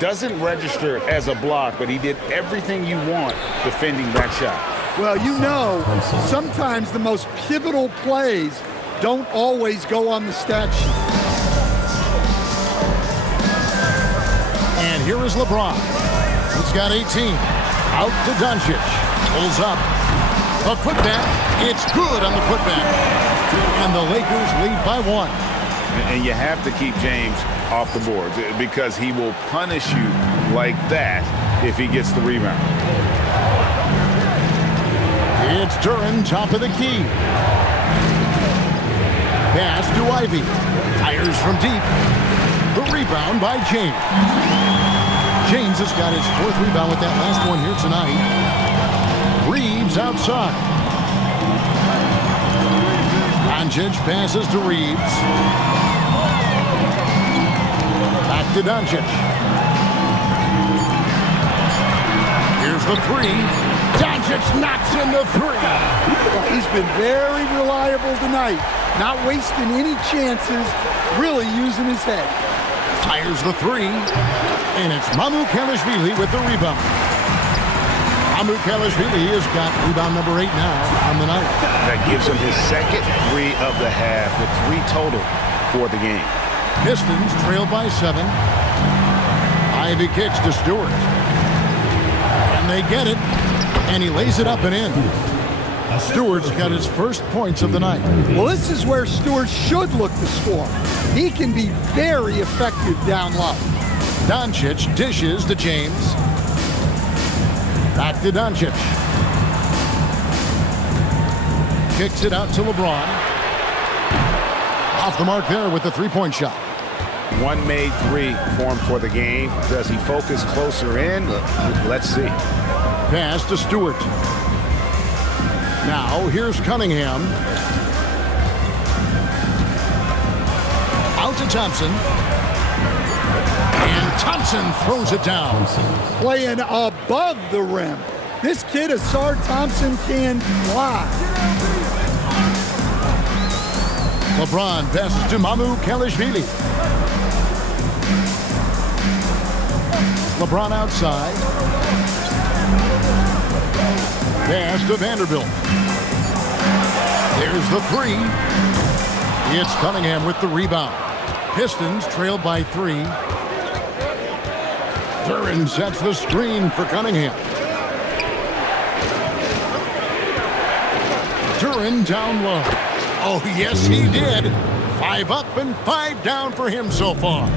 Doesn't register as a block, but he did everything you want defending that shot. Well, you know, sometimes the most pivotal plays don't always go on the stat sheet. And here is LeBron. He's got 18. Out to Doncic. Pulls up. A putback. It's good on the putback. And the Lakers lead by 1. And you have to keep James off the boards because he will punish you like that if he gets the rebound. It's Duren, top of the key. Pass to Ivy. Fires from deep. The rebound by James. James has got his 4th rebound with that last one here tonight. Reeves outside. Doncic passes to Reeves. Back to Doncic. Here's the 3. Doncic knocks in the 3. Well, he's been very reliable tonight. Not wasting any chances, really using his head. Fires the 3. And it's Mamu Kelishvili with the rebound. Mamu Kelishvili has got rebound number 8 now on the night. That gives him his 2nd 3 of the half with 3 total for the game. Pistons trail by 7. Ivy kicks to Stewart. And they get it. And he lays it up and in. Stewart's got his first points of the night. Well, this is where Stewart should look to score. He can be very effective down low. Doncic dishes to James. Back to Doncic. Kicks it out to LeBron. Off the mark there with the 3-point shot. 1 made 3 for him for the game. Does he focus closer in? Let's see. Pass to Stewart. Now here's Cunningham. Out to Thompson. And Thompson throws it down. Playing above the rim. This kid, Asar Thompson, can fly. LeBron passes to Mamu Kelishvili. LeBron outside. Pass to Vanderbilt. There's the 3. It's Cunningham with the rebound. Pistons trailed by 3. Duren sets the screen for Cunningham. Duren down low. Oh, yes, he did. 5 up and 5 down for him so far.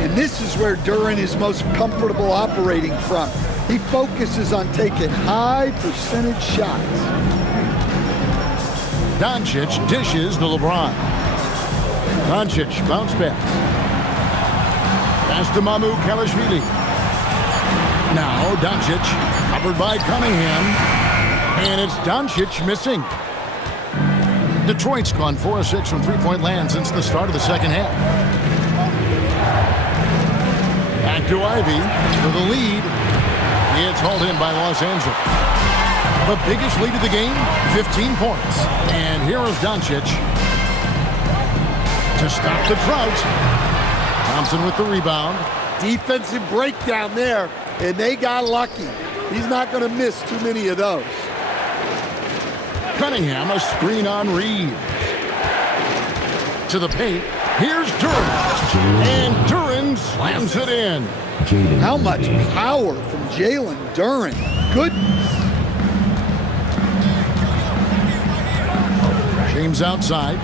And this is where Duren is most comfortable operating from. He focuses on taking high percentage shots. Doncic dishes to LeBron. Doncic bounce pass. Pass to Mamu Kelishvili. Now Doncic covered by Cunningham. And it's Doncic missing. Detroit's gone 4 of 6 from 3-point land since the start of the second half. Back to Ivy for the lead. It's hauled in by Los Angeles. The biggest lead of the game, 15 points. And here is Doncic to stop the drought. Thompson with the rebound. Defensive breakdown there, and they got lucky. He's not going to miss too many of those. Cunningham, a screen on Reeves. To the paint. Here's Duren. And Duren slams it in. How much power from Jalen Duren. Goodness. James outside.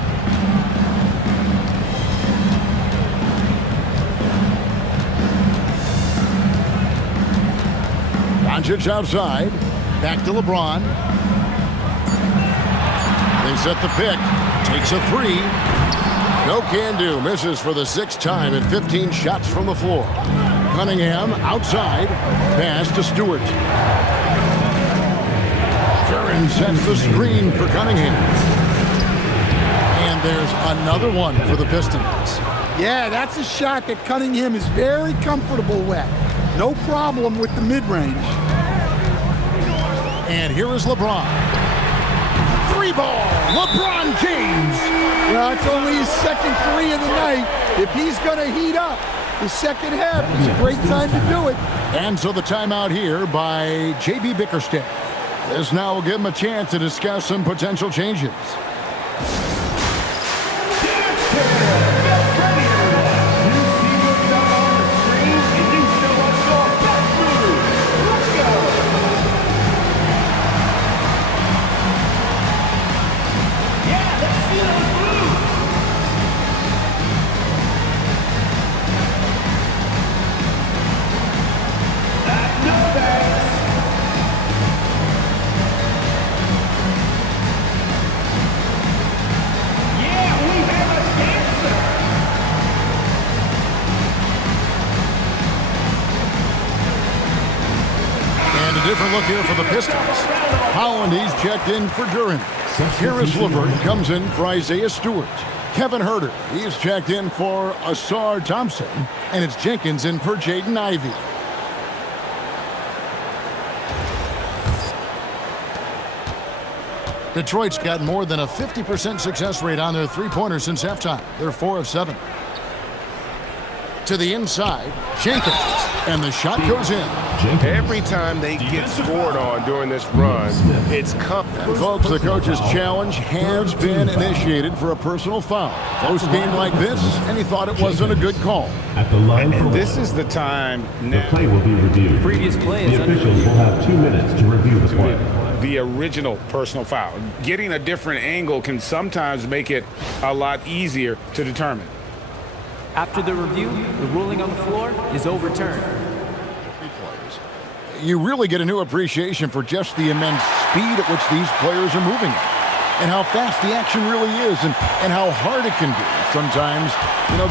Doncic outside. Back to LeBron. They set the pick. Takes a 3. No can do. Misses for the 6th time and 15 shots from the floor. Cunningham outside. Pass to Stewart. Duren sets the screen for Cunningham. And there's another one for the Pistons. Yeah, that's a shot that Cunningham is very comfortable with. No problem with the mid-range. And here is LeBron. Three ball, LeBron James. Well, it's only his second three of the night. If he's going to heat up, the second half is a great time to do it. And so the timeout here by J.B. Bickerstaff. This now will give him a chance to discuss some potential changes. Different look here for the Pistons. Holland, he's checked in for Duran. Karis LeVert comes in for Isaiah Stewart. Kevin Huerter, he's checked in for Asar Thompson. And it's Jenkins in for Jaden Ivey. Detroit's got more than a 50% success rate on their three-pointers since halftime. They're 4 of 7. To the inside, Jenkins, and the shot goes in. Every time they get scored on during this run, it's comfortable. And folks, the coach's challenge has been initiated for a personal foul. Close game like this, and he thought it wasn't a good call. At the line and this is the time now. The play will be reviewed. Previous play is the officials will have 2 minutes to review the play. The original personal foul. Getting a different angle can sometimes make it a lot easier to determine. After the review, the ruling on the floor is overturned. You really get a new appreciation for just the immense speed at which these players are moving at, and how fast the action really is, and how hard it can be sometimes,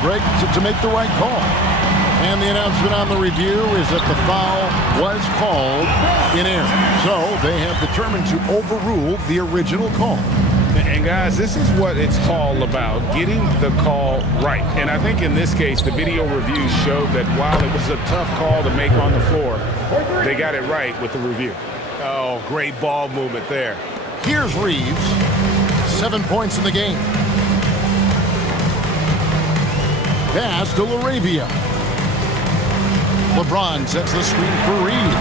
Greg, to make the right call. And the announcement on the review is that the foul was called in error. So they have determined to overrule the original call. And guys, this is what it's all about, getting the call right. And I think in this case, the video review showed that while it was a tough call to make on the floor, they got it right with the review. Oh, great ball movement there. Here's Reeves. 7 points in the game. Pass to LaRavia. LeBron sets the screen for Reeves.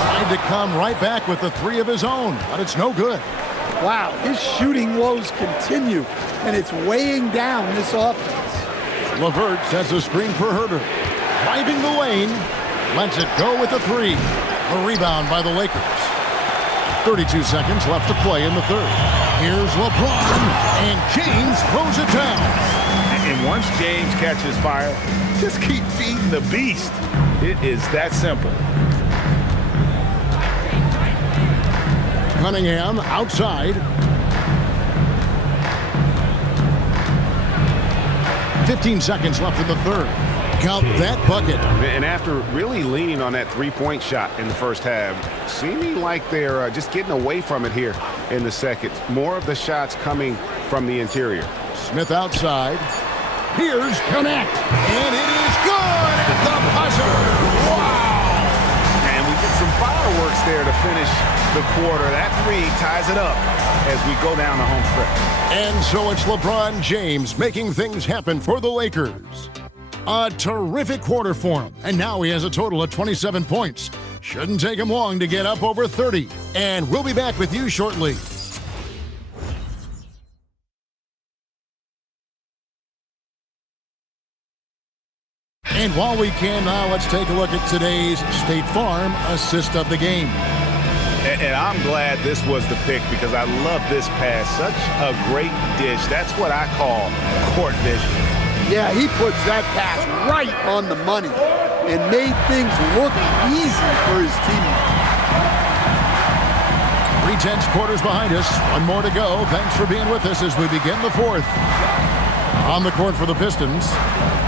Tried to come right back with the 3 of his own, but it's no good. Wow, his shooting woes continue, and it's weighing down this offense. LeVert sets a screen for Huerter. Driving the lane, lets it go with a 3. A rebound by the Lakers. 32 seconds left to play in the third. Here's LeBron, and James throws it down. And once James catches fire, just keep feeding the beast. It is that simple. Cunningham outside. 15 seconds left in the third. Count that bucket. And after really leaning on that three-point shot in the first half, seeming like they're just getting away from it here in the second. More of the shots coming from the interior. Smith outside. Here's Connect. And it is good at the buzzer. Wow! And we get some fireworks there to finish the quarter. That 3 ties it up as we go down the home stretch. And so it's LeBron James making things happen for the Lakers. A terrific quarter for him, and now he has a total of 27 points. Shouldn't take him long to get up over 30. And we'll be back with you shortly. And while we can now, let's take a look at today's State Farm assist of the game. And I'm glad this was the pick because I love this pass. Such a great dish. That's what I call court vision. Yeah, he puts that pass right on the money and made things look easy for his team. 3/10 quarters behind us. One more to go. Thanks for being with us as we begin the fourth. On the court for the Pistons,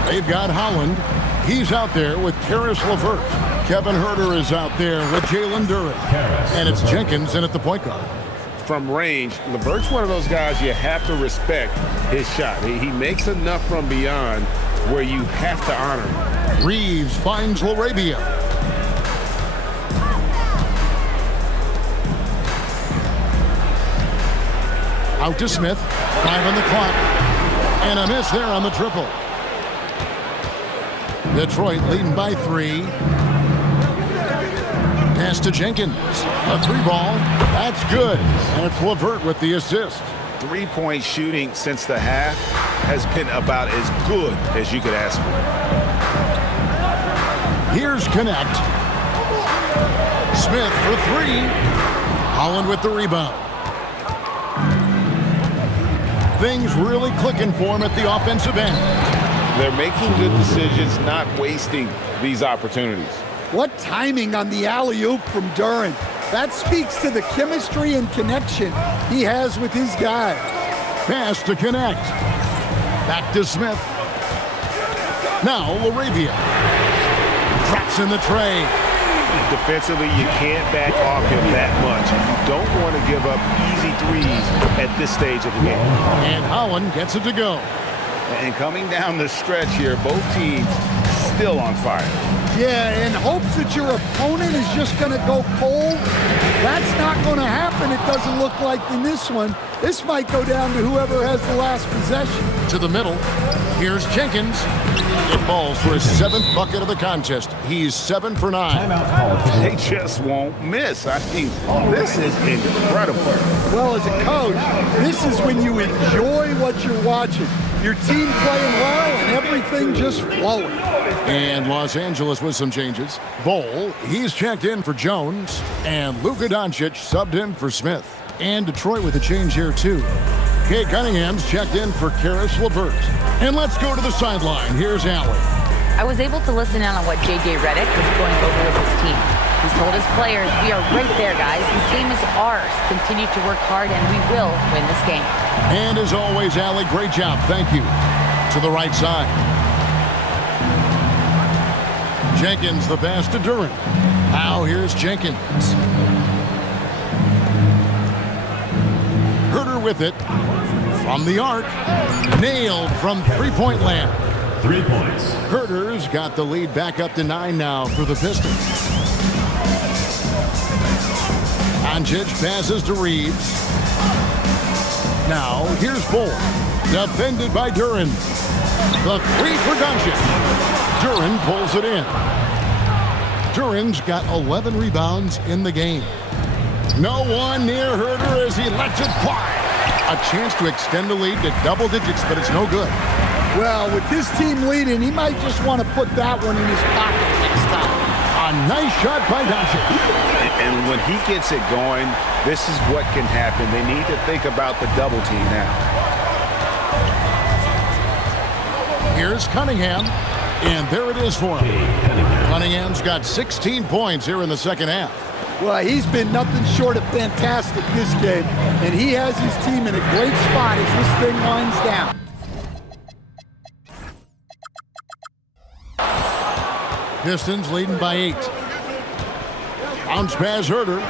they've got Holland. He's out there with Karis LeVert. Kevin Huerter is out there with Jalen Duran. And it's Jenkins in at the point guard. From range, LeVert's one of those guys you have to respect his shot. He makes enough from beyond where you have to honor him. Reeves finds LaRavia. Out to Smith. 5 on the clock. And a miss there on the triple. Detroit leading by 3. Pass to Jenkins. A 3-ball. That's good. And it's LeVert with the assist. Three-point shooting since the half has been about as good as you could ask for. Here's Connect. Smith for 3. Holland with the rebound. Things really clicking for him at the offensive end. They're making good decisions, not wasting these opportunities. What timing on the alley-oop from Duren. That speaks to the chemistry and connection he has with his guys. Pass to Connect. Back to Smith. Now Laravia. Drops in the tray. Defensively, you can't back off him that much. You don't want to give up easy threes at this stage of the game. And Holland gets it to go. And coming down the stretch here, both teams still on fire. Yeah, in hopes that your opponent is just going to go cold. That's not going to happen, it doesn't look like in this one. This might go down to whoever has the last possession. To the middle. Here's Jenkins. It falls for his 7th bucket of the contest. He's 7 for 9. They just won't miss. I mean, this is incredible. Well, as a coach, this is when you enjoy what you're watching. Your team playing well and everything just flowing. And Los Angeles with some changes. Bowl, he's checked in for Jones. And Luka Doncic subbed in for Smith. And Detroit with a change here, too. Cade Cunningham's checked in for Karis LeVert. And let's go to the sideline. Here's Allen. I was able to listen in on what J.J. Redick was going over with his team. He's told his players, we are right there, guys. This game is ours. Continue to work hard, and we will win this game. And as always, Allie, great job. Thank you. To the right side. Jenkins, the pass to Duren. Now here's Jenkins. Herter with it. From the arc. Nailed from three-point land. 3 points. Herter's got the lead back up to 9 now for the Pistons. Doncic passes to Reeves. Now here's Bull. Defended by Duren. The 3 for Doncic. Duren pulls it in. Duren's got 11 rebounds in the game. No one near Herter as he lets it fly. A chance to extend the lead to double digits, but it's no good. Well, with this team leading, he might just want to put that one in his pocket next time. A nice shot by Doncic. And when he gets it going, this is what can happen. They need to think about the double team now. Here's Cunningham, and there it is for him. Cunningham's got 16 points here in the second half. Well, he's been nothing short of fantastic this game, and he has his team in a great spot as this thing winds down. Pistons leading by 8. Bounce pass Herter.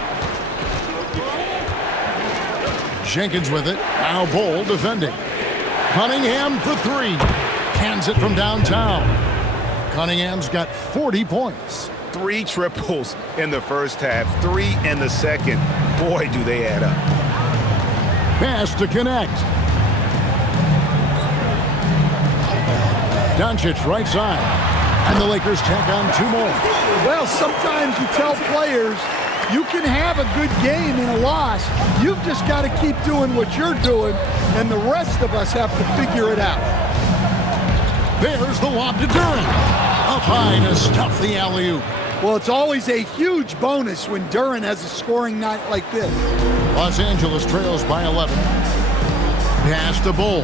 Jenkins with it. Now Bull defending. Cunningham for 3. Cans it from downtown. Cunningham's got 40 points. 3 triples in the first half, 3 in the second. Boy, do they add up. Pass to Connect. Doncic right side. And the Lakers tack on 2 more. Well, sometimes you tell players you can have a good game in a loss. You've just got to keep doing what you're doing, and the rest of us have to figure it out. There's the lob to Duren. Up high to stuff the alley-oop. Well, it's always a huge bonus when Duren has a scoring night like this. Los Angeles trails by 11. Pass to Bull.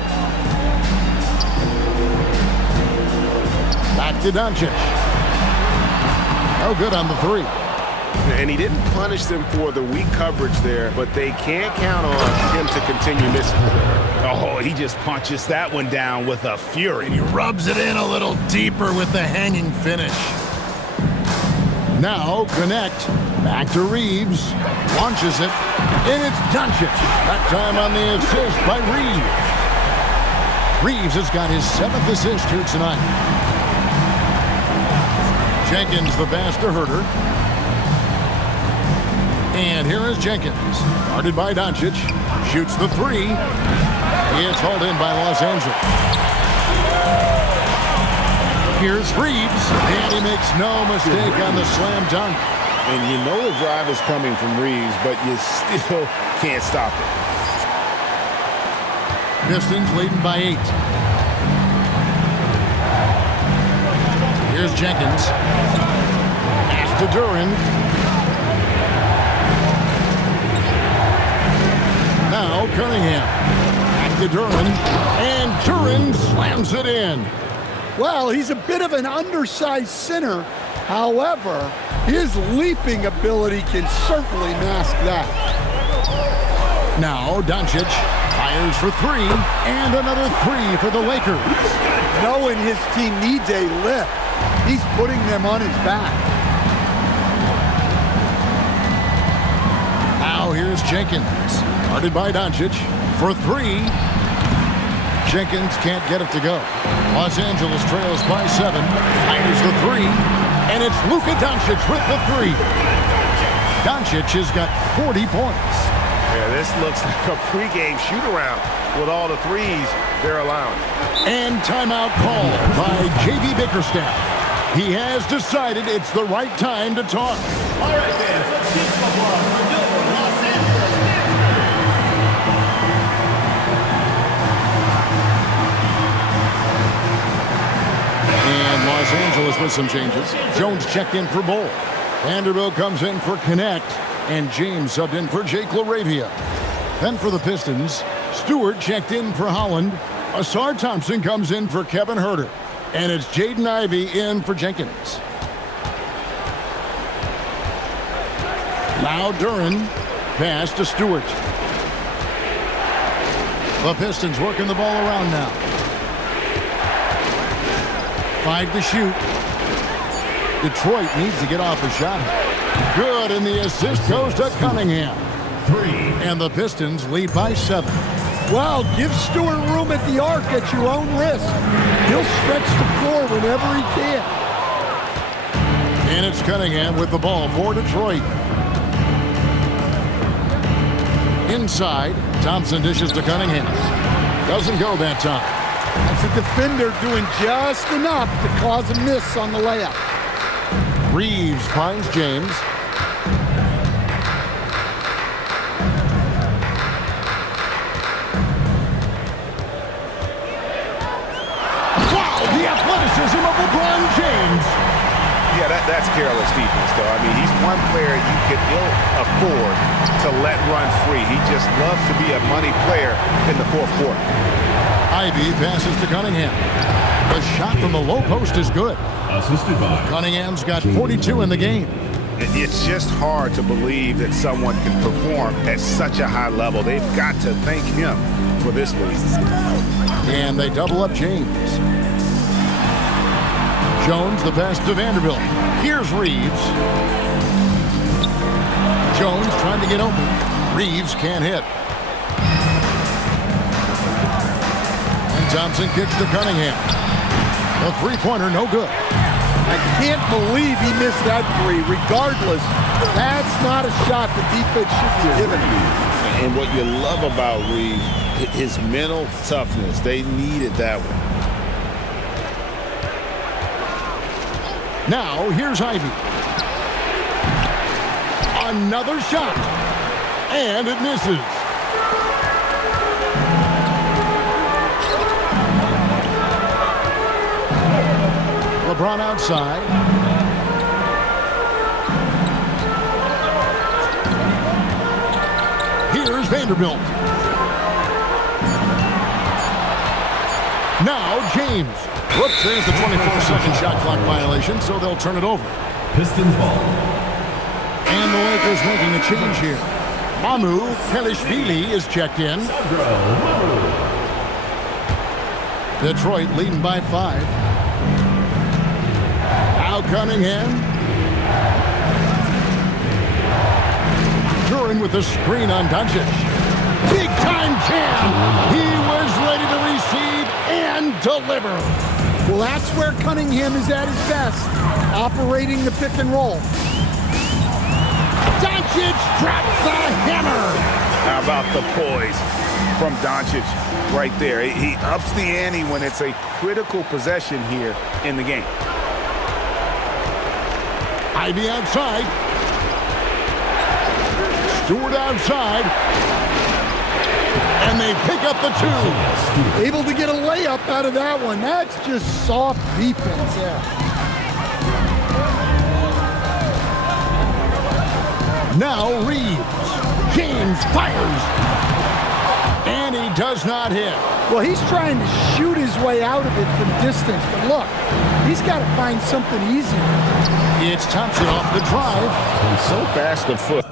Back to Doncic. No good on the 3. And he didn't punish them for the weak coverage there, but they can't count on him to continue missing. Oh, he just punches that one down with a fury. And he rubs it in a little deeper with the hanging finish. Now Connect. Back to Reeves. Launches it. And it's Doncic. That time on the assist by Reeves. Reeves has got his 7th assist here tonight. Jenkins the pass to Herter. And here is Jenkins, guarded by Doncic, shoots the three. It's hauled in by Los Angeles. Here's Reeves, and he makes no mistake on the slam dunk. And you know the drive is coming from Reeves, but you still can't stop it. Pistons leading by 8. Here's Jenkins. Pass to Duran. Now Cunningham. Back to Duran. And Duran slams it in. Well, he's a bit of an undersized center. However, his leaping ability can certainly mask that. Now Doncic fires for three, and another three for the Lakers. Knowing his team needs a lift, he's putting them on his back. Now here's Jenkins, guarded by Doncic for three. Jenkins can't get it to go. Los Angeles trails by 7, fires the three, and it's Luka Doncic with the three. Doncic has got 40 points. Yeah, this looks like a pregame shoot-around with all the threes they're allowing. And timeout called by J.B. Bickerstaff. He has decided it's the right time to talk. All right, fans, let's get some love for your Los Angeles. And Los Angeles with some changes. Jones checked in for Bull. Vanderbilt comes in for Connect. And James subbed in for Jake LaRavia. Then for the Pistons, Stewart checked in for Holland. Asar Thompson comes in for Kevin Huerter. And it's Jaden Ivey in for Jenkins. Now Duran, pass to Stewart. The Pistons working the ball around now. 5 to shoot. Detroit needs to get off a shot. Good, and the assist goes to Cunningham. 3. And the Pistons lead by 7. Well, give Stewart room at the arc at your own risk. He'll stretch the floor whenever he can. And it's Cunningham with the ball for Detroit. Inside, Thompson dishes to Cunningham. Doesn't go that time. That's a defender doing just enough to cause a miss on the layup. Reeves finds James. Wow, the athleticism of LeBron James. Yeah, that's careless defense, though. I mean, he's one player you could ill afford to let run free. He just loves to be a money player in the fourth quarter. Ivey passes to Cunningham. The shot from the low post is good. Assisted by Cunningham's got 42 in the game. It's just hard to believe that someone can perform at such a high level. They've got to thank him for this lead. And they double up James. Jones, the pass to Vanderbilt. Here's Reeves. Jones trying to get open. Reeves can't hit. And Thompson kicks to Cunningham. The three-pointer, no good. I can't believe he missed that three. Regardless, that's not a shot the defense should be giving him. And what you love about Reeves, his mental toughness. They needed that one. Now, here's Ivey. Another shot. And it misses. LeBron outside. Here's Vanderbilt. Now James. Whoops, there's the 24-second shot clock violation, so they'll turn it over. Pistons ball. And the Lakers making a change here. Mamu Kelishvili is checked in. Detroit leading by 5. Now Cunningham. Duran with the screen on Doncic. Big time jam. He was ready to receive and deliver. Well, that's where Cunningham is at his best, operating the pick and roll. Doncic Doncic drops the hammer. How about the poise from Doncic right there? He ups the ante when it's a critical possession here in the game. Ivy outside. Stewart outside. And they pick up the two. Able to get a layup out of that one. That's just soft defense there. Now Reeves. James fires. And he does not hit. Well, he's trying to shoot his way out of it from distance. But look, he's got to find something easier. It's Thompson off the drive. He's so fast of foot.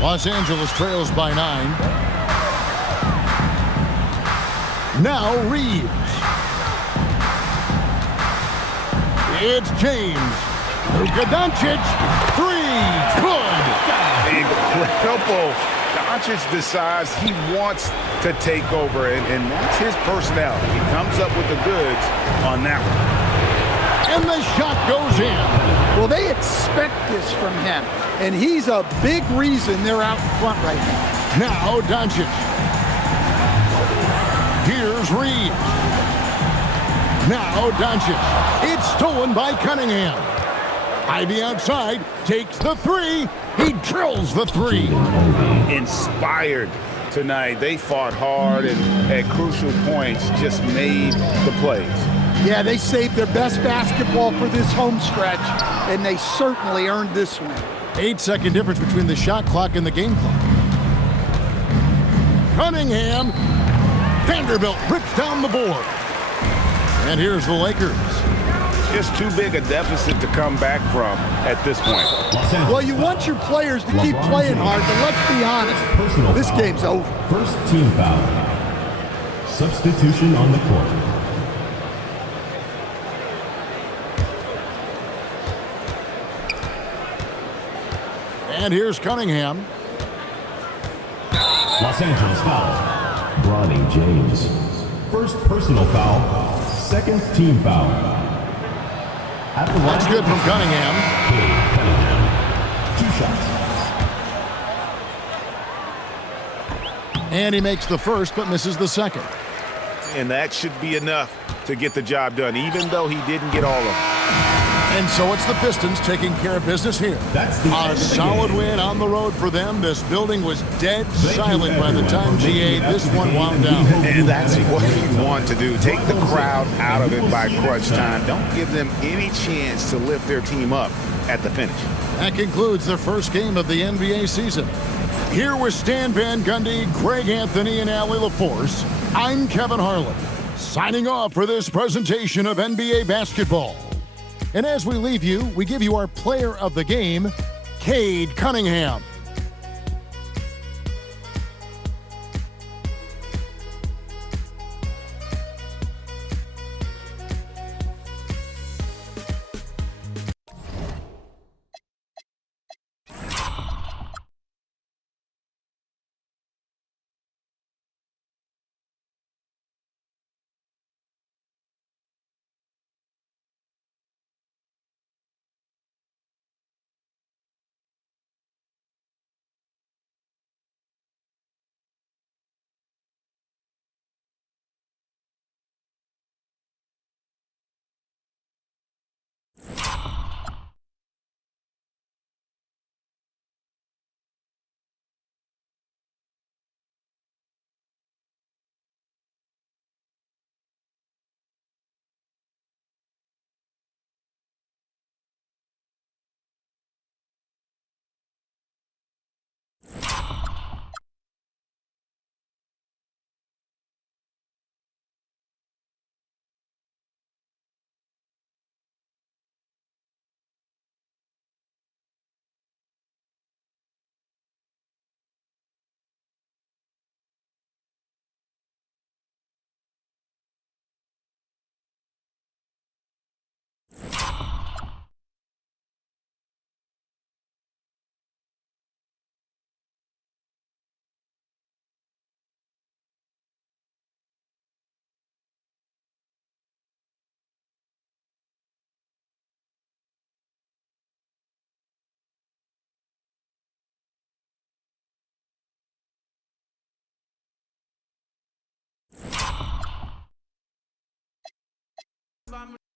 Los Angeles trails by 9. Now Reeves. It's James. Luka Doncic. 3. Good. Incredible. Doncic decides he wants to take over, and that's his personality. He comes up with the goods on that one. And the shot goes in. Well, they expect this from him, and he's a big reason they're out in front right now. Now Doncic. Here's Reeves. Now Doncic. It's stolen by Cunningham. Ivy outside, takes the 3. He drills the 3. Inspired tonight. They fought hard and at crucial points just made the plays. Yeah, they saved their best basketball for this home stretch, and they certainly earned this one. 8-second difference between the shot clock and the game clock. Cunningham. Vanderbilt rips down the board. And here's the Lakers. Just too big a deficit to come back from at this point. Well, you want your players to keep playing hard, but let's be honest, this game's over. First team foul. Substitution on the court. And here's Cunningham. Los Angeles foul. Bronny James. First personal foul. Second team foul. That's good from Cunningham. Cunningham. 2 shots. And he makes the first, but misses the second. And that should be enough to get the job done, even though he didn't get all of it. And so it's the Pistons taking care of business here. A solid win on the road for them. This building was dead silent by the time GA this one wound down. And that's what you want to do. Take the crowd out of it by crunch time. Don't give them any chance to lift their team up at the finish. That concludes the first game of the NBA season. Here with Stan Van Gundy, Greg Anthony, and Allie LaForce, I'm Kevin Harlan, signing off for this presentation of NBA basketball. And as we leave you, we give you our player of the game, Cade Cunningham. I'm